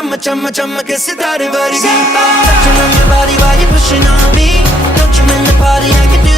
chumma chumma chumma ke sitare vargi. Touching on your body while you're pushing on me. Don't you in the party, I can do